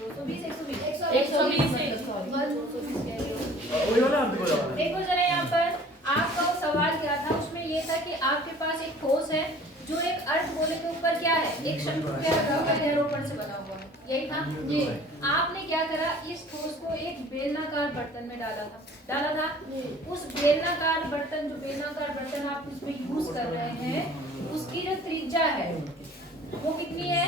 220 120 देखो जरा यहाँ पर आपका वो सवाल क्या था, उसमें ये था कि आपके पास एक ठोस है जो एक अर्धगोले के ऊपर क्या है, एक शंकु के आरोपण से बना हुआ है, यही था जी। आपने क्या करा, इस ठोस को एक बेलनाकार बर्तन में डाला था। उस बेलनाकार बर्तन, जो बेलनाकार बर्तन आप उसमें यूज कर रहे हैं, उसकी जो त्रिज्या है वो कितनी है,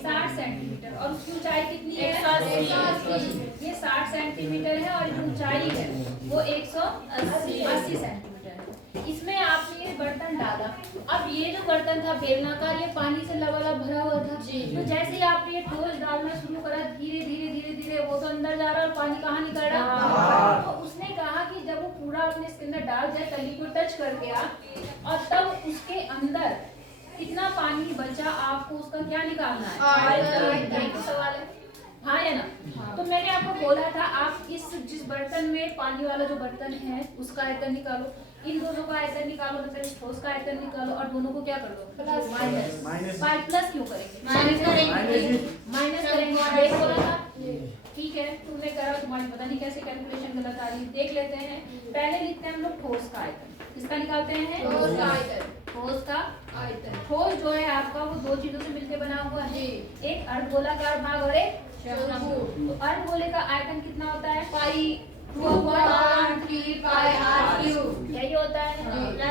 60 सेंटीमीटर, और उसकी ऊंचाई कितनी है, 180। ये 60 सेंटीमीटर है और ऊंचाई है वो 180 सेंटीमीटर है। इसमें आपने ये बर्तन डाला। अब ये जो बर्तन था बेलनाकार, ये पानी से लबालब भरा हुआ था। तो जैसे ही आपने ये ठोस डालना शुरू करा, धीरे धीरे वो तो अंदर जा रहा है और पानी कहाँ निकल रहा है। तो उसने कहा कि जब वो पूरा अपने इसके अंदर डाल जाए, तली को टच कर गया, और तब उसके अंदर कितना पानी बचा, आपको उसका क्या निकालना है, यही तो सवाल है, हाँ या ना। तो मैंने आपको बोला था आप जिस बर्तन में पानी वाला जो बर्तन है उसका आयतन निकालो, इन दोनों का आयतन निकालो, मतलब इस ठोस का आयतन निकालो, और दोनों को क्या कर दो, माइनस। प्लस क्यों करेंगे, माइनस करेंगे, एक बोला था। ठीक है, तुमने करा, तुम्हारी पता नहीं कैसे कैलकुलेशन गलत आ रही, देख लेते हैं। पहले लिखते हैं हम लोग ठोस का आयतन, किसका निकालते हैं, ठोस का आयतन। ठोस का आयतन, ठोस जो है आपका वो दो चीजों से मिलकर बना हुआ है, एक अर्धगोलाकार भाग और एक शंकु। तो अर्धगोले का आयतन कितना होता है, पाई 2/3 पाई r क्यूब, यही होता है।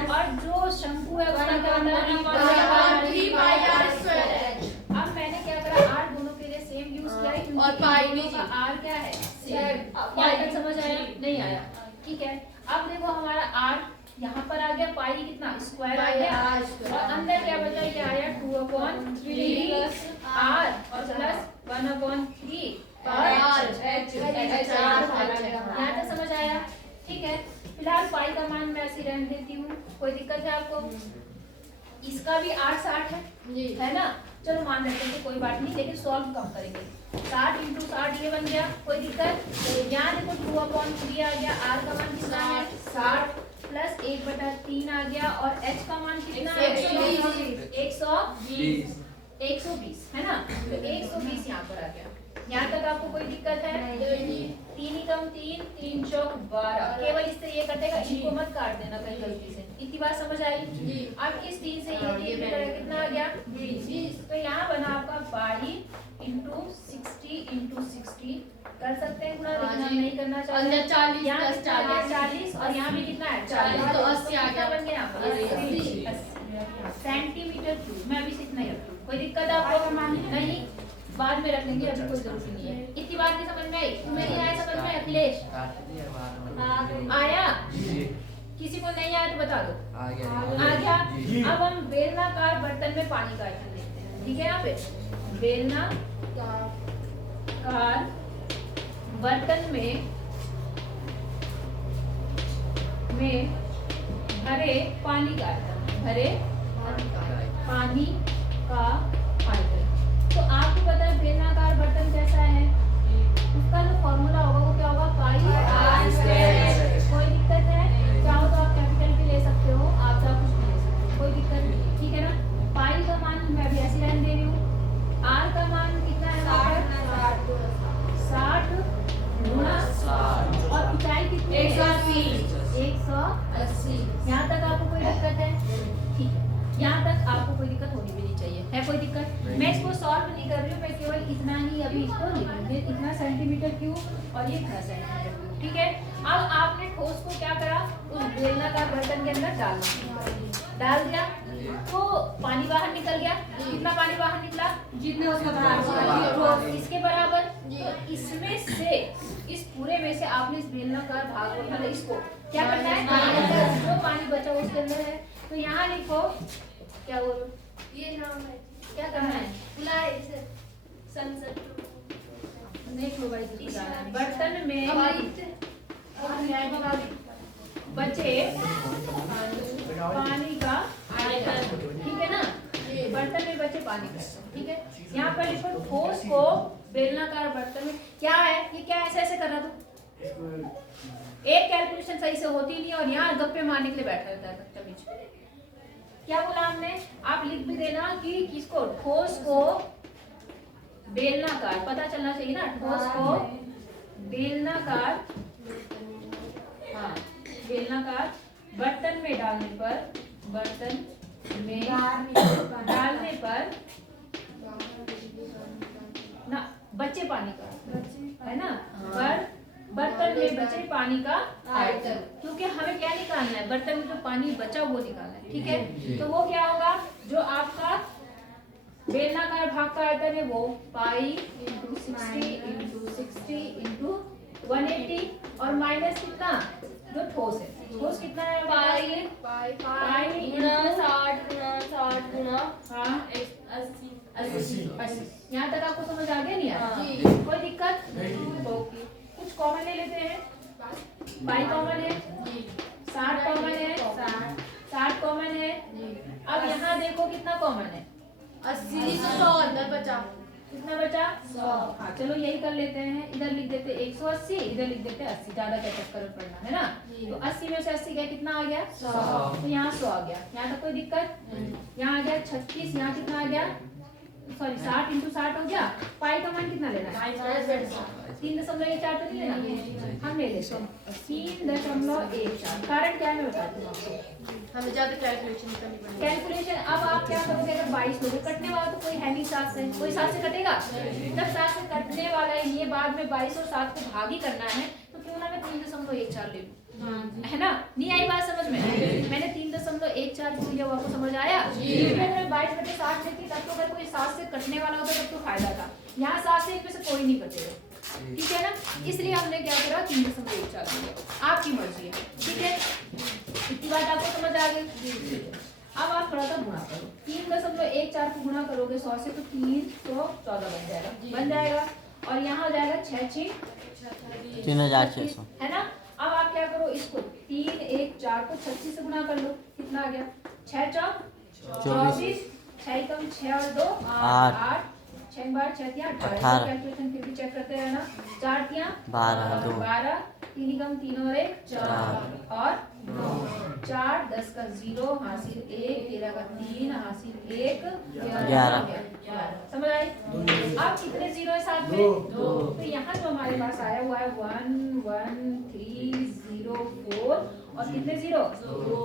और जो शंकु है उसका क्या होता है, 3 पाई r स्क्वायर। अब मैंने क्या करा, r दोनों के लिए सेम यूज किया है, और पाई का r क्या है, आयतन। समझ आया, नहीं आया, ठीक है। अब देखो हमारा r यहाँ पर आ गया, पाई कितना स्क्वायर आ गया, और अंदर क्या बचा, ये आया 2/3 r और प्लस 1/3 यहाँ तक समझ आया, ठीक है। फिलहाल पाई का मान मैं ऐसे रहने देती हूँ, कोई दिक्कत है आपको, इसका भी 8 60 है ना, चलो मान लेते हैं, तो कोई बात नहीं, लेकिन सॉल्व कम करेंगे। 60 × 60 ये बन गया, कोई दिक्कत। यहाँ देखो 2/3 आ गया, r का मान कितना है 60 प्लस 1/3 आ गया, और h का मान कितना है 120 है ना, तो 120 यहाँ पर आ गया। यहाँ तक आपको कोई दिक्कत है, 3 × 3 3 चौक 12, केवल इससे ये कटेगा, इनको मत काट देना कहीं गलती से, इतनी बात समझ आई। अब इस 3 से ये कितना आ गया 20, तो यहाँ बना आपका 22 × 60 कर सकते हैं गुणा, लेकिन हम नहीं करना चाहते। 40 और यहाँ भी कितना है 40, तो 80 आ गया, बन गया 80 सेंटीमीटर क्यूब। मैं अभी इतना ही रखूँ, कोई दिक्कत आपको, नहीं बाद में रख लेंगे, अभी कोई जरूरत नहीं है। इतनी बात नहीं समझ में आई, तुम्हें नहीं आया समझ में, अखिलेश आया, किसी को नहीं आया तो बता दो, आ गया। अब हम बेलनाकार बर्तन में पानी का आयतन देखते हैं, ठीक है। यहाँ पे बेलनाकार बर्तन में भरे पानी का आयतन, भरे पानी का आयतन। तो आपको पता है बेलनाकार बर्तन कैसा है, उसका जो फॉर्मूला होगा वो क्या होगा, पाई r स्क्वायर। कोई दिक्कत है, चाहो तो आप कैपिटल भी ले सकते हो, आप चाहो कुछ भी ले सकते हो, कोई दिक्कत नहीं, ठीक है ना। पाई का मान मैं अभी ऐसे रहने दे रही हूँ, r का मान कितना है, 60 गुणा, और ऊंचाई कितनी है 180। यहाँ तक आपको कोई दिक्कत है, ठीक है, यहाँ तक आपको कोई दिक्कत होनी भी नहीं चाहिए, है कोई दिक्कत। मैं इसको सॉल्व नहीं कर रही हूँ, मैं केवल इतना ही अभी इसको लिखूंगी, इतना सेंटीमीटर क्यूब और ये इतना सेंटीमीटर क्यूब, ठीक है। अब आपने ठोस को क्या करा, उस बेलनाकार बर्तन के अंदर डाल दिया, तो पानी बाहर निकल गया। कितना पानी बाहर निकला, जितने उसका बराबर, इसके बराबर। तो इसमें से, इस पूरे में से आपने इस बेलनाकार भाग को, मतलब इसको क्या करना है, जो पानी बचा उसके अंदर है, तो यहाँ लिखो, क्या बोलो, ये नाम है, क्या करना है, बर्तन में बचे पानी का आयतन, ठीक है ना, बर्तन में बचे पानी का, ठीक है। यहाँ पर लिखो ठोस को बेलनाकार बर्तन में, क्या है ये, क्या ऐसे कर रहा तू, एक कैलकुलेशन सही से होती नहीं, और यहाँ गप्पे मारने के लिए बैठा रहता है बीच में। क्या बोला हमने, आप लिख भी देना कि किसको, ठोस को बेलनाकार, पता चलना चाहिए ना, ठोस को बेलनाकार, हाँ बेलनाकार बर्तन में डालने पर, बर्तन में डालने पर ना बचे पानी का, है ना, पर बर्तन में बचे पानी का आयतन, क्योंकि हमें क्या निकालना है, बर्तन में जो पानी बचा वो निकालना है, ठीक है। तो वो क्या होगा, जो आपका बेलनाकार भाग का आयतन है वो पाई इंटू 60 इंटू 180 और माइनस कितना, जो ठोस है, ठोस कितना है, पाई गुणा 60 गुणा हाँ 80। यहाँ तक आपको समझ आ गया नहीं आया? हाँ। कोई दिक्कत? ओके, कुछ कॉमन ले लेते हैं, पाई कॉमन है, 60 कॉमन है, 60 कॉमन है। अब यहाँ देखो कितना कॉमन है, 80 से 100 अंदर बचा, कितना बचा, 100। हाँ चलो यही कर लेते हैं, इधर लिख देते 180, इधर लिख देते 80, ज्यादा क्या चक्कर में पड़ना है ना। तो 80 में से 80 गया, कितना आ गया, 100। तो यहाँ 100 आ गया, यहाँ तक कोई दिक्कत? यहाँ आ गया 36, यहाँ कितना आ गया, सॉरी 60 इंटू 60 हो गया। पाई का मान कितना लेना है, 3.14 तो नहीं लेना, हम ले लेते हैं 3.14। कारण क्या है मैं बताती हूँ आपको, हमें ज्यादा कैलकुलेशन करनी पड़ेगी। कैलकुलेशन। अब आप क्या करोगे, अगर 22 लोगे, कटने वाला तो कोई है नहीं 7 से, कोई 7 से कटेगा, जब 7 से कटने वाला है, ये बाद में 22 और 7 को भाग ही करना है, तो क्यों ना मैं 3.14 ले लूं, है ना। नहीं आई बात समझ में? मैंने 3.14 क्यों लिया, वो आपको समझ आया? क्योंकि अगर मैं 22/60 लेती तब तो अगर कोई 7 से कटने वाला होता तब तो फायदा था, यहाँ 7 से 1 में से कोई नहीं कटेगा, ठीक है ना, इसलिए हमने क्या करा 3.14 लिया। आपकी मर्जी है, ठीक है, इतनी बात आपको समझ आ गई। अब आप थोड़ा सा गुणा करो, 3.14 को गुणा करोगे 100 से तो 314 बन जाएगा, बन जाएगा। और यहाँ हो जाएगा 6 3600, है ना। अब आप क्या करो, इसको 3 1 4 को 36 से गुणा कर लो, कितना आ गया, 6 चौक 24, 6 कम 6 और 2 8, 6 बार 6 तिया 18, कैलकुलेशन फिर भी चेक करते रहना, 4 तिया 12, 3 कम 3 और 1 4 और 4 10 का 0 हासिल 1, 13 का 3 हासिल 1 11। समझ आई? अब कितने 0 है साथ में, 2। तो यहाँ जो हमारे पास आया हुआ है 1 1 3 0 4 और कितने 0, 2।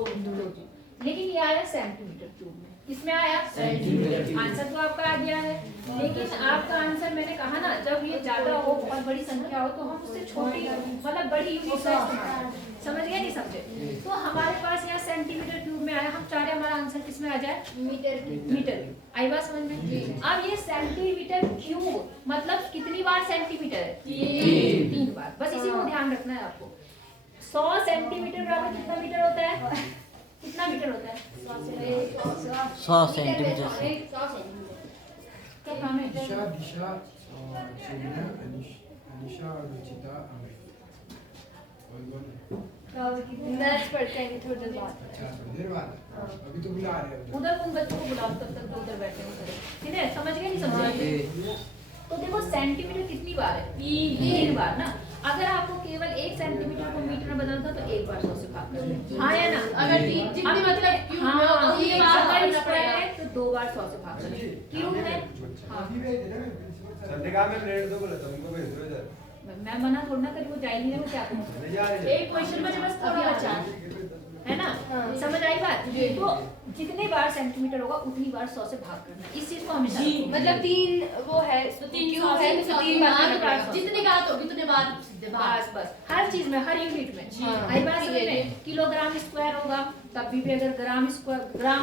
लेकिन ये आया सेंटीमीटर क्यूब में, किसमें आया, सेंटीमीटर। आंसर तो आपका आ गया है, लेकिन आपका आंसर मैंने कहा ना, जब ये ज्यादा हो, बहुत बड़ी संख्या हो, तो हम उससे छोटी मतलब बड़ी यूनिट का इस्तेमाल, समझ गए नहीं समझे? तो हमारे पास यहाँ सेंटीमीटर क्यूब में आया, हम चाह रहे हमारा आंसर किसमें आ जाए, मीटर। आई बात समझ में? अब ये सेंटीमीटर क्यूब मतलब कितनी बार सेंटीमीटर है, 3 बार, बस इसी को ध्यान रखना है आपको। 100 सेंटीमीटर बराबर कितना मीटर होता है, कितना मीटर होता है, 100 सेंटीमीटर से क्या काम है? दिशा सुविधा अनिशा और रुचिता हमें मैच पढ़ते हैं थोड़ी देर बाद। अच्छा थोड़ी देर बाद, अभी तो बुला रहे हैं उधर उन बच्चों को बुलाओ, तब तक उधर बैठे हैं, ठीक है, समझ गए नहीं समझे? तो देखो सेंटीमीटर कितनी बार है, 3 बार ना। अगर आपको केवल 1 सेंटीमीटर को मीटर में बदलना था तो 1 बार 100 से भाग कर, हाँ या ना। अगर जितनी मतलब क्यूब हाँ, उतनी बार अगर करना स्क्वायर पड़ेगा। है तो 2 बार 100 से भाग कर, क्यूब है। हाँ संडे का मैं प्लेट दो बोला तुमको भेज दो इधर, मैं मना थोड़ा ना करी, वो जा ही नहीं रहे, वो क्या करूं, एक क्वेश्चन में बस थोड़ा बचा है ना। समझ आई बात? तो जितने बार सेंटीमीटर होगा उतनी बार 100 से भाग करना, इस चीज को हमेशा रखो। मतलब 3 वो है तो 3 क्यूब है तो 3 बार जितने का तो उतने बार सीधे बार। बस हर चीज में, हर यूनिट में। हाँ। आई बात समझ में? किलोग्राम स्क्वायर होगा तब भी अगर ग्राम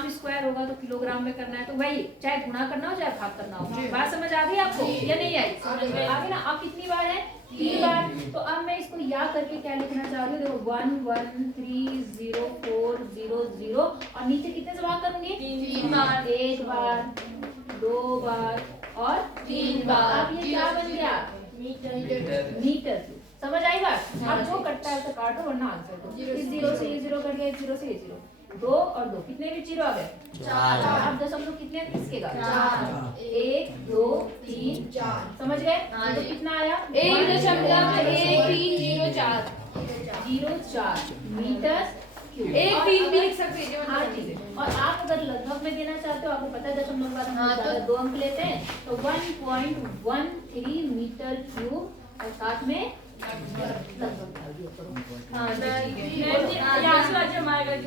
स्क्वायर होगा तो किलोग्राम में करना है, तो वही चाहे गुणा करना हो चाहे भाग करना हो। बात समझ आ गई आपको या नहीं आई? आगे ना, अब कितनी बार है, 3 बार। तो अब मैं इसको याद करके क्या लिखना चाह रही हूँ, देखो 1 1 3 0 4 0 0 और नीचे कितने से भाग करूंगी, 3 बार, 1 बार 2 बार और 3 बार। अब ये क्या बन गया, मीटर। समझ आई बात? अब जो कटता है उसे काटो वरना आंसर दो। इस 0 से ये 0 कट गया, इस 0 से ये 0, 2 और 2 कितने भी 0 आ गए, 4। अब दशमलव कितने किसकेगा, 4, 1 2 3 4। समझ गए? तो कितना आया, 1.1304 04 मीटर क्यूब। 1 3 भी लिख सकते हैं। हाँ ठीक है, और आप अगर लगभग में देना चाहते हो, आपको पता है दशमलव के बाद हम हाँ, ज़्यादा तो- 2 अंक लेते हैं, तो 1.13 मीटर क्यूब और साथ में लगभग डाल दिया करो। हाँ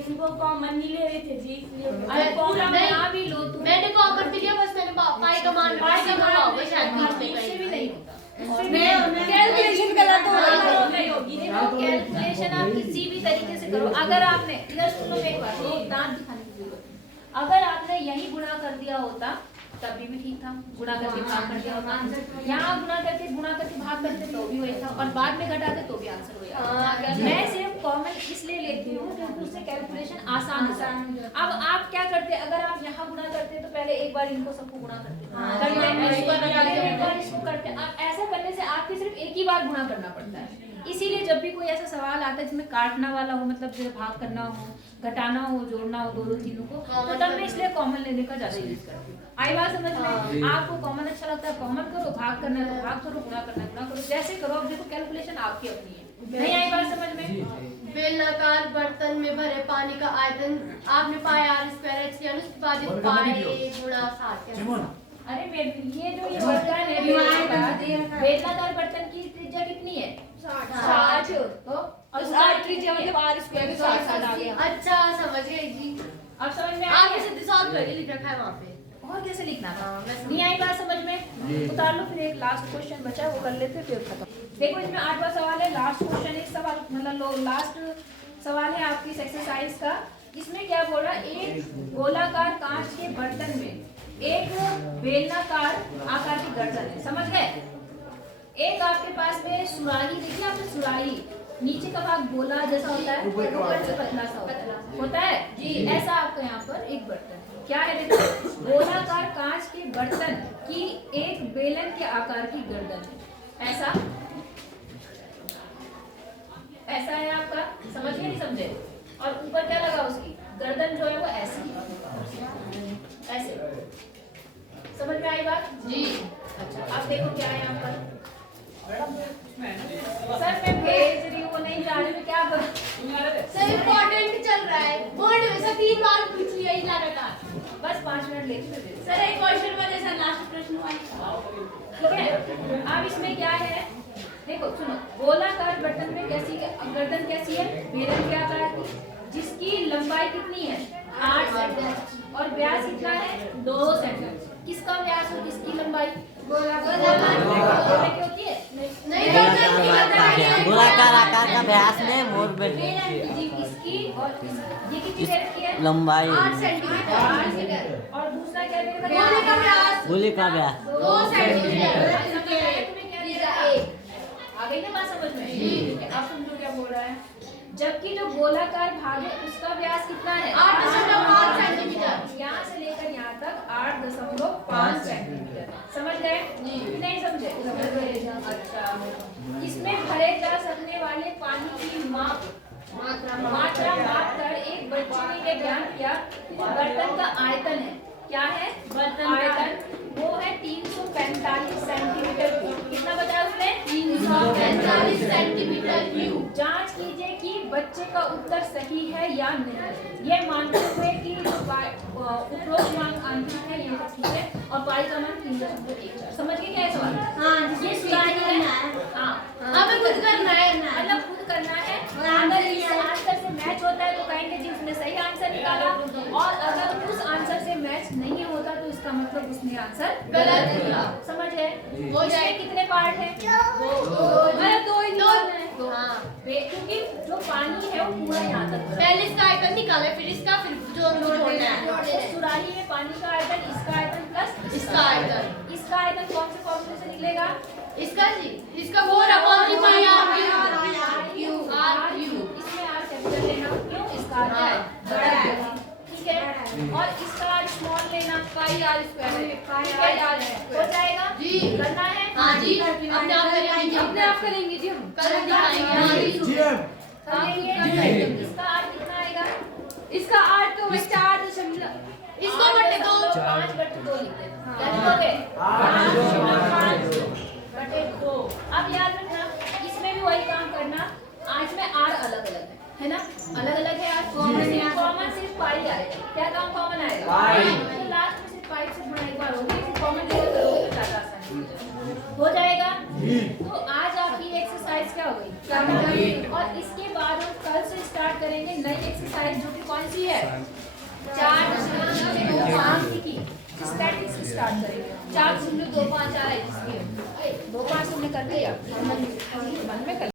उनको कॉमन नहीं ले रहे थे जी, इसलिए अरे पूरा बना भी लो तुम। मैंने कॉमन भी लिया, बस मैंने पाई का मान इससे भी नहीं होता। कैलकुलेशन गलत हो गई होगी। कैलकुलेशन आप किसी भी तरीके से करो। अगर आपने इधर सुनो एक बात, ये दांत दिखाने की जरूरत नहीं। अगर आपने यही गुणा कर दिया होता तभी भी ठीक था, गुणा करके भाग कर दिया होता। यहाँ गुणा करके भाग करते तो भी वही था, और बाद में घटाते तो भी आंसर वही आता। मैं सिर्फ कॉमन इसलिए लेती हूँ क्योंकि उससे कैलकुलेशन आसान होता है। अब आप क्या करते, अगर आप यहाँ गुणा करते तो पहले एक बार इनको सबको गुणा करते, फिर एक बार इसको करते। अब ऐसा करने से आपको सिर्फ एक ही बार गुणा करना पड़ता है। इसीलिए जब भी कोई ऐसा सवाल आता है जिसमें काटना वाला हो, मतलब जो भाग करना हो, घटाना हो, जोड़ना हो दो तीनों को, तो तब मैं इसलिए कॉमन लेने का ज्यादा यूज करती हूँ। आई बात समझ में? आपको कॉमन अच्छा लगता है, कॉमन करो, भाग करना है तो भाग करो, गुणा करना है गुणा करो, जैसे करो। अब देखो कैलकुलेशन आपकी अपनी है। नहीं आई बात समझ में? बेलनाकार बर्तन में भरे पानी का आयतन आपने पाया r² h के अनुपातिक पाए गुणा 7। अरे ये जो ये बर्तन है, बेलनाकार बर्तन की त्रिज्या कितनी है? 60। तो और उसका त्रिज्या मतलब r² के 60 आ गया। अच्छा समझ गई जी। अब समझ में आ आप गया? इसे सॉल्व करके लिख रखा है वहाँ पे। और कैसे लिखना था? नहीं आई बात समझ में? उतार लो। फिर एक लास्ट क्वेश्चन बचा, वो कर लेते फिर खत्म। देखो इसमें 8वां सवाल है, लास्ट क्वेश्चन। एक सवाल मतलब लास्ट सवाल है आपकी इस एक्सरसाइज का। इसमें क्या बोला, एक गोलाकार कांच के बर्तन में एक बेलनाकार आकार की गर्दन है, समझ गए? एक आपके पास में सुराही, देखिए आपने सुराही, नीचे का भाग गोला जैसा होता है, ऊपर से पतला सा होता है जी। ऐसा आपका यहाँ पर एक बर्तन क्या है, देखो गोलाकार कांच के बर्तन की एक बेलन के आकार की गर्दन है। ऐसा है आपका, समझ गए नहीं समझे? और ऊपर क्या लगा, उसकी गर्दन जो है वो ऐसी ऐसे। समझ में आई बात जी? अच्छा अब देखो क्या है यहाँ पर। सर मैं भेज रही हूँ, वो नहीं जा रही, मैं क्या करूँ? सर इम्पोर्टेंट चल रहा है, बोर्ड में से 3 बार पूछ लिया ही लगातार। बस 5 मिनट लेके फिर सर एक क्वेश्चन में जैसा लास्ट प्रश्न हुआ, ठीक है। अब इसमें क्या है, देखो सुनो, गोलाकार बर्तन में कैसी गर्दन कैसी है, बेलन के आकार की, जिसकी लंबाई कितनी है 8 सेंटीमीटर और व्यास कितना है 2 सेंटीमीटर। किसका व्यास और किसकी लंबाई? गोलाकार की होती है गोलाकार आकार का व्यास में मोर बेल इसकी और ये कितनी दे रखी है? लंबाई 8 सेंटीमीटर। और दूसरा क्या दे रखा है? गोले का व्यास गोले का व्यास 2 सेंटीमीटर। आ गई ना बात समझ में? ठीक है। अब समझो क्या बोल रहा है, जबकि जो गोलाकार भाग है उसका व्यास कितना है? 8.5 सेंटीमीटर। यहाँ से लेकर यहाँ तक 8.5 सेंटीमीटर। समझ गए? नहीं समझे? अच्छा, इसमें भरे जा सकने वाले पानी की मात्रा माप कर एक बच्चे ने ये ज्ञान किया कि जो बर्तन का आयतन है, क्या है बर्तन आयतन, वो है 345 सेंटीमीटर क्यूब। कितना बताया उसने? 345 सेंटीमीटर क्यूब। जांच कीजिए कि बच्चे का उत्तर सही है या नहीं। ये मानते हुए कि उपरोक्त मान आंसर है, ये सब ठीक है, और पाई का मान 3.14। समझ गए क्या है सवाल? हाँ, ये सुराही है। हाँ, हमें खुद करना है, मतलब खुद करना है। अगर इस आंसर से मैच होता है तो कहेंगे जी उसने सही आंसर निकाला, और अगर उस आंसर से मैच नहीं होता तो इसका मतलब उसने आंसर गलत दिया। समझ गए? हो जाए। इसमें कितने पार्ट हैं? 2 ही दो। हाँ, क्योंकि जो पानी है वो पूरा यहाँ तक भरा है। पहले इसका आयतन निकाले, फिर इसका, फिर जो जोड़ना है। तो सुराही में पानी का आयतन, इसका आयतन प्लस इसका आयतन। इसका आयतन कौन से फॉर्मूले से निकलेगा? इसका जी, इसका 4/3 r क्यूब। इसमें r कैपिटल लेना, क्यों? इसका आता है बड़ा है, ठीक है, और इसका r स्मॉल लेना, पाई r स्क्वायर, पाई r हो जाएगा जी। करना है? हाँ जी, अपने आप करेंगे जी, हम कल दिखाएंगे। हाँ जी। करेंगे। इसका r कितना आएगा? इसका 8 तो 4.5 इसको बटे 2 5/2 लिख देना। क्या लिखोगे? 5/2। अब याद रखना, इसमें भी वही काम करना। आज में r अलग अलग है ना? अलग अलग है। आज कॉमन सिर्फ पाई आएगा। क्या काम तो आज आपकी एक्सरसाइज क्या हो गई? कंप्लीट। और इसके बाद हम कल से स्टार्ट करेंगे नई एक्सरसाइज जो कि कौन सी है? 4.25 की स्टैटिक्स स्टार्ट करेंगे। 4.25 आ रहा है जिसकी 2-5 हमने कर लिया मन में कर